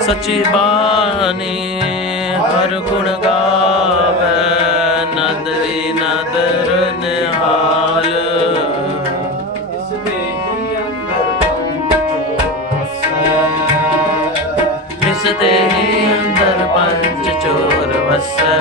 ਸੱਚੀ ਬਾਣੀ ਹਰ ਗੁਣ ਗਾਵੇ ਨਦਰੀ ਨਦਰ ਨਿਹਾਲ। ਇਸ ਦੇ ਹੀ ਅੰਦਰ ਪੰਚੋ ਵਸੈ। ਇਸ ਦੇ ਹੀ ਅੰਦਰ ਪੰਜ ਚੋਰ ਵਸੈ।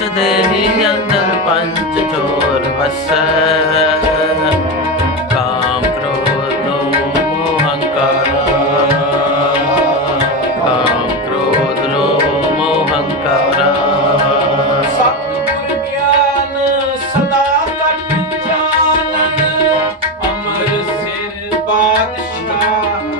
ਇਸ ਦੇ ਹੀ ਅੰਦਰ ਪੰਜ ਚੋਰ ਵਸੈ। ਕਾਮ ਕ੍ਰੋਧ ਲੋਭ ਮੋਹ ਕਾਮ ਕ੍ਰੋਧ ਲੋਭ ਮੋਹ ਹੰਕਾਰਾ। ਸਤਿਗੁਰ ਗਿਆਨ ਸਦਾ ਕਟ ਜਾਣਨ ਅਮਰ ਸਿਰ ਬਾਦਸ਼ਾਹ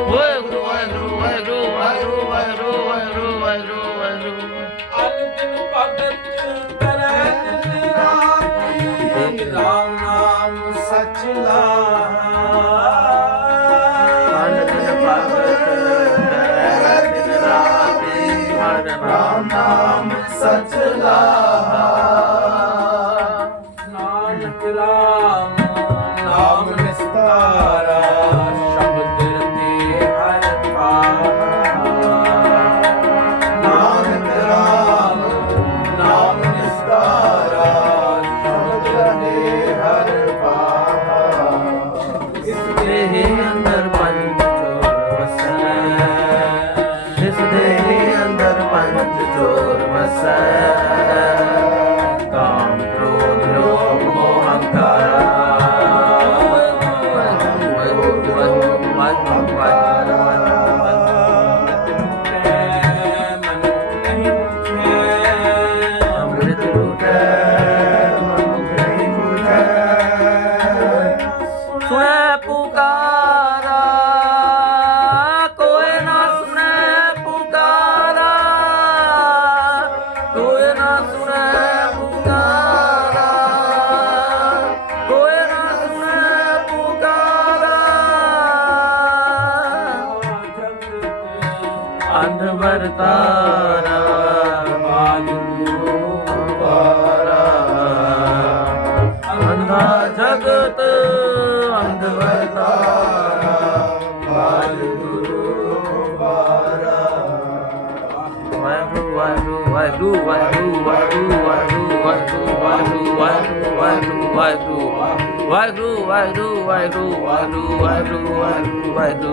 ਵਾਹਿਗੁਰੂ ਵਾਹਿਗੁਰੂ ਵਾਹਿਗੁਰੂ ਵਾਹਿਗੁਰੂ ਵਾਹਿਗੁਰੂ ਵਾਹਿਗੁਰੂ ਵਾਹਿਗੁਰੂ ਅਨੰਦ ਭਗਤ passar. ਅੰਧਵਰ ਤਾਰਾ ਵਾਹਿਗੁਰੂ ਪਾਰਾ ਅੰਧਾ ਜਗਤ ਅੰਧਵਰ ਤਾਰਾ ਵਾਹਿਗੁਰੂ ਬਾਰਾ ਵਾਹਿਗੁਰੂ ਵਾਹਿਗੁਰੂ ਵਾਹਿਗੁਰੂ ਵਾਹਿਗੁਰੂ ਵਾਹਿਗੁਰੂ ਵਾਹਿਗੁਰੂ ਵਾਹਿਗੁਰੂ ਵਾਹਿਗੁਰੂ ਵਾਹਿਗੁਰੂ ਵਾਹਿਗੁਰੂ ਵਾਹਿਗੁਰੂ ਵਾਹਿਗੁਰੂ ਵਾਹਿਗੁਰੂ ਵਾਹਿਗੁਰੂ ਵਾਹਿਗੁਰੂ ਵਾਹਿਗੁਰੂ